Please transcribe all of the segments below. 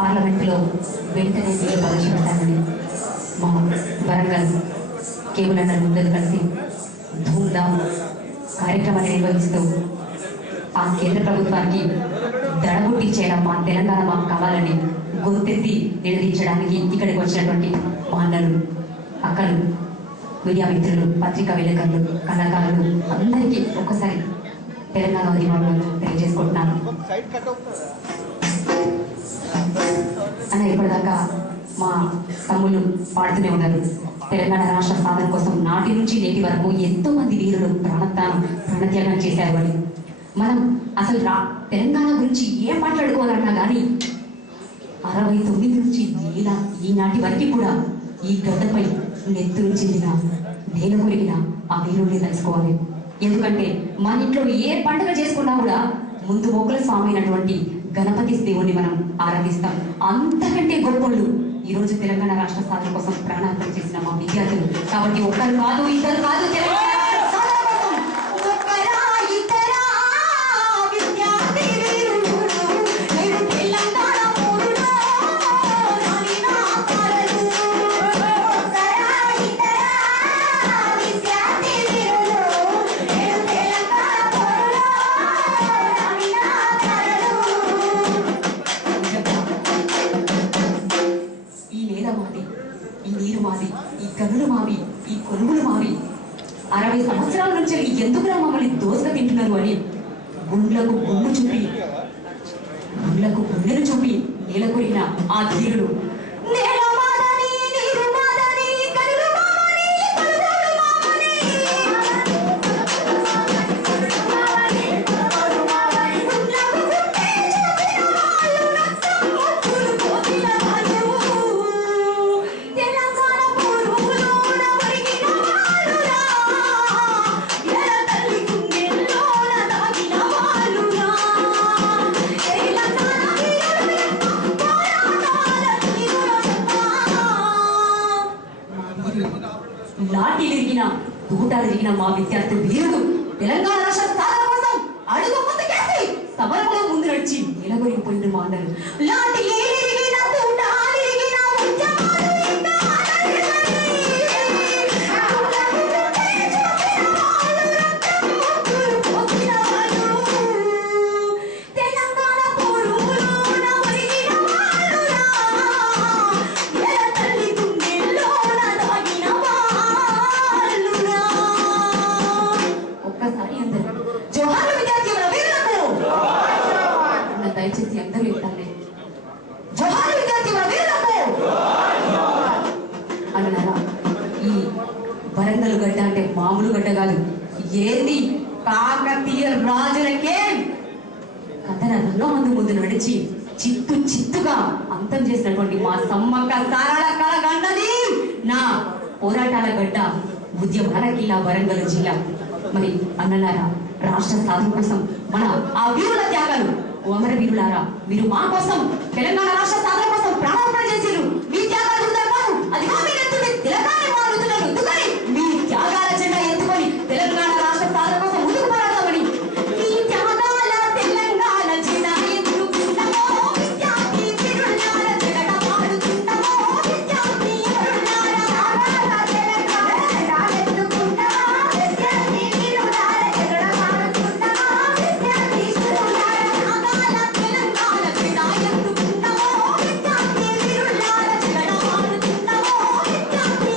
పార్లమెంట్లో వెంటనే బిల్లు ప్రవేశపెట్టాలని మా వరంగల్ కేబుల్ అన్న ముందరు కలిసి ధూమ్ధామ్ కార్యక్రమాన్ని నిర్వహిస్తూ ఆ కేంద్ర ప్రభుత్వానికి దడబుట్టించేయడం మా తెలంగాణ మాకు కావాలని గొంతెత్తి నిలదీర్చడానికి ఇక్కడికి వచ్చినటువంటి మా అన్నలు అక్కలు మీడియా మిత్రులు పత్రికా విలేకరులు కళాకారులు అందరికీ ఒక్కసారి తెలంగాణ ఉద్యమాలను తెలియజేసుకుంటున్నాను. అన్న ఇప్పటిదాకా మా తమ్ముళ్ళు పాడుతూనే ఉన్నారు. తెలంగాణ రాష్ట్ర సాధన కోసం నాటి నుంచి నేటి వరకు ఎంతో మంది వీరులు ప్రాణత్యాగం చేశారు అని మనం అసలు తెలంగాణ గురించి ఏం మాట్లాడుకోవాలన్నా కానీ 69 నుంచి ఈనాటి వరకు కూడా ఈ గడ్డపై నెత్తురు చెందిన నేల కొరిగిన ఆ వీరుల్ని తెలుసుకోవాలి. ఎందుకంటే మన ఇంట్లో ఏ పండుగ చేసుకున్నా కూడా ముందు మొక్కల స్వామి అయినటువంటి గణపతి దేవుణ్ణి మనం ఆరాధిస్తాం. అంతకంటే గొప్పలు ఈరోజు తెలంగాణ రాష్ట్ర సాధన కోసం ప్రాణార్పణ చేసిన మా విద్యార్థులు. కాబట్టి ఒక్కరు కాదు ఇద్దరు కాదు మావి, ఈ కొనుగోలు మావి, 60 సంవత్సరాల నుంచి ఎందుకురా మమ్మల్ని దోసగా తింటున్నారు అని గుండ్లకు గుండెలు చూపి నేల కొరిగిన ఆ ధీరుడు లాఠీ విరిగిన తూటాలు విరిగిన మా విద్యార్థి వీరుడు తెలంగాణ రాష్ట్ర సాధన కోసం అడుగు ముందుకేసి సమరంలో ముందు నడిచి నిలబడిపోయింది మా అందరూ. లాఠీ విరిగిన తూటాలు విరిగిన దయచేసి అందరూ ఇవ్వండి. జోహార్ విద్యార్థి అన్నారా? ఈ వరంగల్ గడ్డ అంటే మామూలు గడ్డ కాదు. ఏది కాకతీయ రాజులకే కథనంలో ముందు నడిచి చిత్తుగా అంతం చేసినటువంటి మా సమ్మక్క సారాల కళగన్నది నా పోరాటాల గడ్డ ఉద్యమాల కిలా వరంగల్ జిల్లా. మరి అన్నలారా, రాష్ట్ర సాధన కోసం మన ఆ వీరుల త్యాగాలు, అమర వీరులారా, మీరు మా కోసం తెలంగాణ రాష్ట్ర సాధన కోసం ప్రాణార్పణ చేసిరు. మీ త్యాగాలు అది మీ త్యాగాల జెండా ఎత్తుకొని తెలంగాణ రాష్ట్ర సాధన కోసం ముందుకు పోరాడతామని మీ త్యాగాల తెలంగాణ జెండా ఎత్తుకుంటామో విద్యార్థి వీరులార జగడ పాడుకుంటామో విద్యార్థి వీరులార తెలంగాణ జెండా ఎత్తుకుంటామో విద్యార్థి వీరులార జగడ పాడుకుంటామో విద్యార్థి వీరులార తెలంగాణ జెండా ఎత్తుకుంటామో విద్యార్థి వీరులార జగడ పాడుకుంటామో విద్యార్థి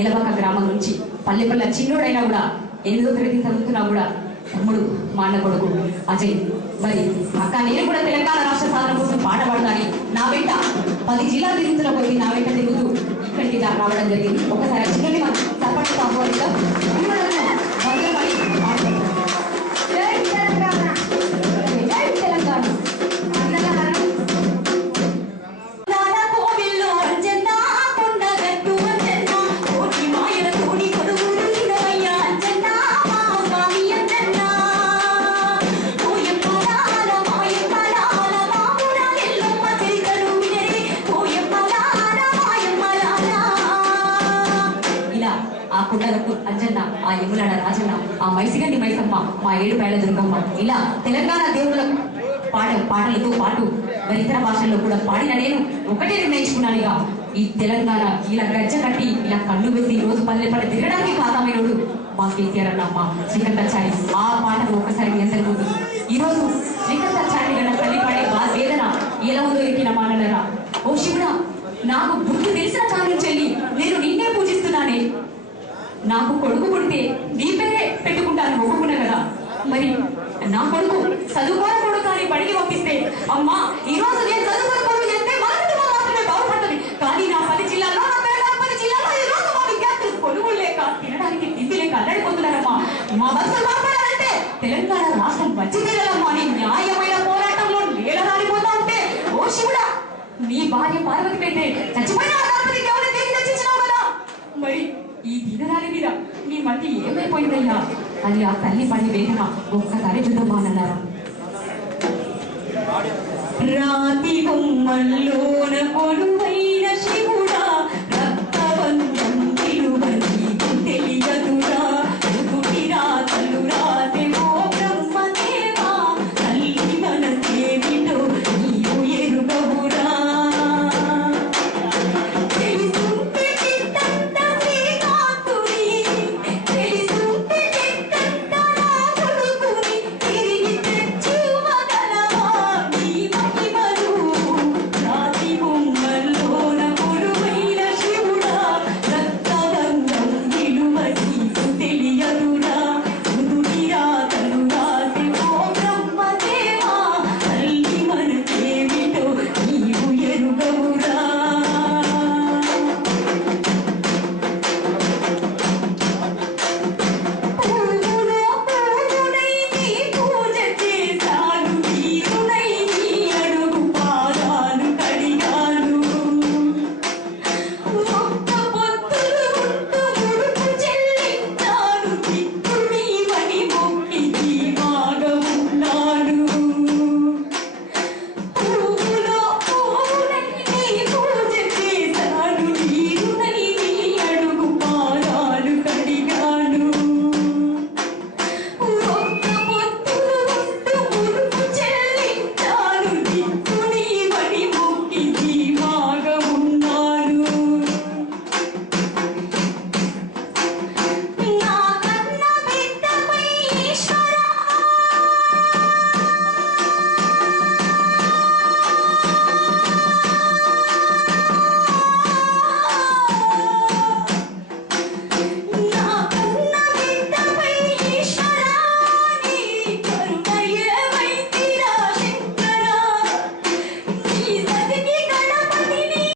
ఎలవక గ్రామం నుంచి పల్లెపల్ల చిన్నోడైనా కూడా 8వ తరగతి చదువుతున్నా కూడా తమ్ముడు మా అన్న కొడుకు అజయ్. మరి అక్క నేను కూడా తెలంగాణ రాష్ట్ర సాధన కోసం పాట పాడతాను. నా వెంట 10 జిల్లా తిరుగుతున్న కొద్ది నా వెంట తిరుగుతూ ఇక్కడికి రావడం జరిగింది. ఒకసారి చిన్నది మనం తప్పట్టు కాకపోతే కుండలకు అంజన్న, ఆ యములాడ రాజన్న, ఆ మైసిగండి మైసమ్మ, మా ఏడుపాయల దుర్గమ్మ, ఇలా తెలంగాణ దేవుళ్ళ పాటలతో పాటు మరి ఇతర భాషల్లో కూడా పాడిన నేను ఒకటే నిర్ణయించుకున్నాను. ఇక ఈ తెలంగాణ ఇలా గజ్జ కట్టి ఇలా కళ్ళు వేసి రోజు పల్లె తిరగడానికి కాతమైనడు మా కేసీఆర్ అన్న, మా శ్రీకంఠాచారి. ఆ పాటను ఒకసారి మీ అందరి ముందు ఈరోజు శ్రీకంఠాచారి గల తల్లి పాడే వేదన ఎలా ఉందో ఎక్కిన మానలరా. ఓ శివుడా, నాకు గుర్తు తెలిసిన కాలం చెల్లి నేను నిన్నే పూజిస్తున్నానే. నాకు కొడుకు పుడితే నీ పేరే పెట్టుకుంటాను ఒప్పుకున్నా కదా. మరి నా కొడుకు చదువుకోని కొడుకు అని బడికి పంపిస్తే అమ్మా ఈ రోజు నేను చదువుకోని కొడుకు ఎంతే మాత్రమే బాగుపడుతుంది. కానీ నా 10 జిల్లాలో ఈ రోజు మా విద్యార్థులు కొనుగోలు లేక తినడానికి తిండి లేక అల్లడిపోతున్నారమ్మా. మా బస్సులు మాట్లాడాలంటే తెలంగాణ రాష్ట్రం వచ్చి తీరాలమ్మా అని న్యాయమైన పోరాటంలో నేలరాలిపోతా ఉంటే ఓ శివుడా, నీ భార్య పార్వతి పెడితే చచ్చిపోయిన ఎవరిని తిరిగి తెచ్చిచ్చినావు కదా. మరి ఈ దినరాలి మీద నీ మధ్య ఏమైపోయిందయ్యా అని ఆ తల్లి పని వేదన ఒక్కసారి చూద్దామన్నారు. రాతి బొమ్మల్లోన కొడు